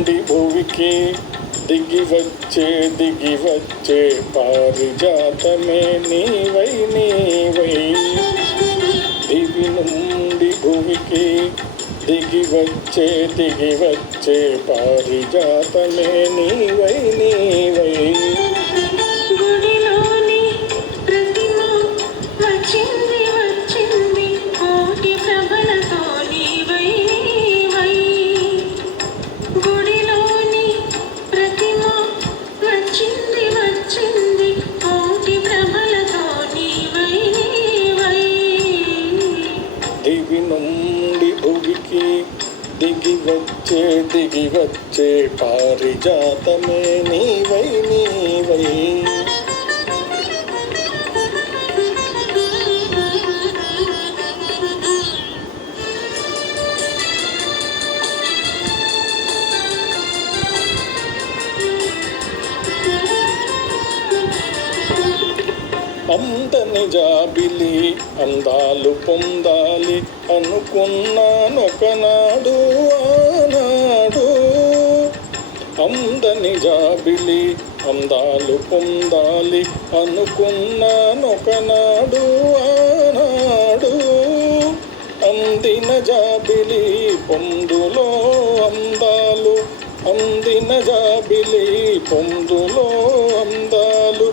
నుండి భువికి దిగి వచ్చే పారిజాతమే నీవై నీవై. దివి నుండి భువికి దిగి వచ్చే పారిజాతమే నీవై నీవై. దివి నుండి భువికి దిగి వచ్చే పారిజాతమే నీవై నీవై. అందని జాబిలి అందాలు పొందాలి అనుకున్నానొకనాడు ఆనాడు. అందని జాబిలి అందాలు పొందాలి అనుకున్నానొకనాడు ఆనాడు. అందిన జాబిలి పొందులో అందాలు, అందిన జాబిలి పొందులో అందాలు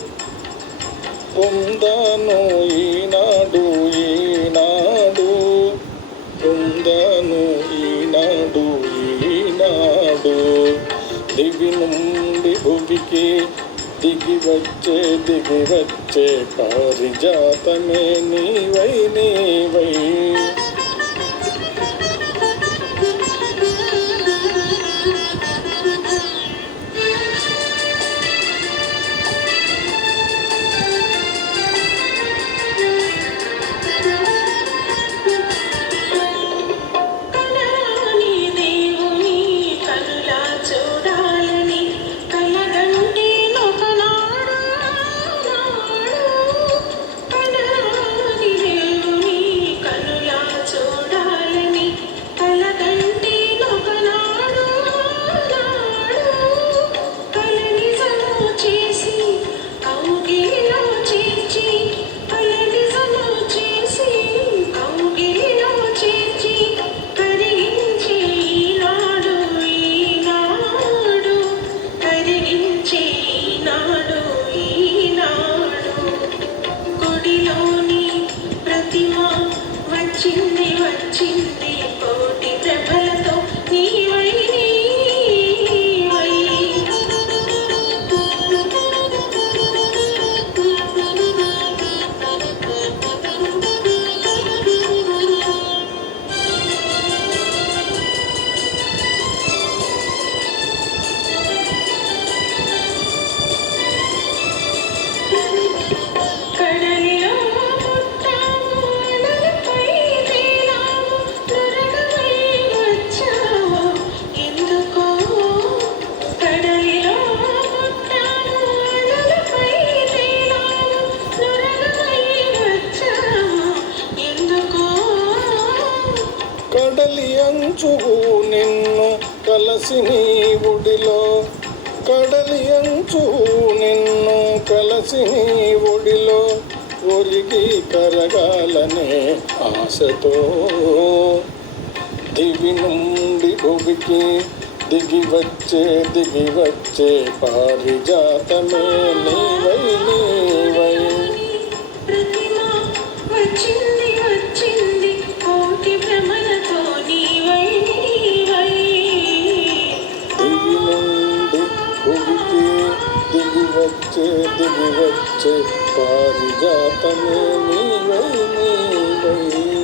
పొందాను ఈనాడు ఈనాడు. పొందాను ఈనాడు ఈనాడు. దివి నుండి భువికి దిగి వచ్చే పారిజాతమే నీవై నీవై. వచ్చింది కోటి ప్రభలతో నీవై నీవై. కడలిలో కడలి అంచు నిన్ను కలసి నీ ఒడిలో, కడలి అంచు నిన్ను కలసి నీ ఒడిలో ఒరిగి కరగాలనే ఆశతో. దివి నుండి భువికి దిగి వచ్చే పారిజాతమే నీవై నీవై. దిగి వచ్చే పారిజాతమే నీవై నీవై.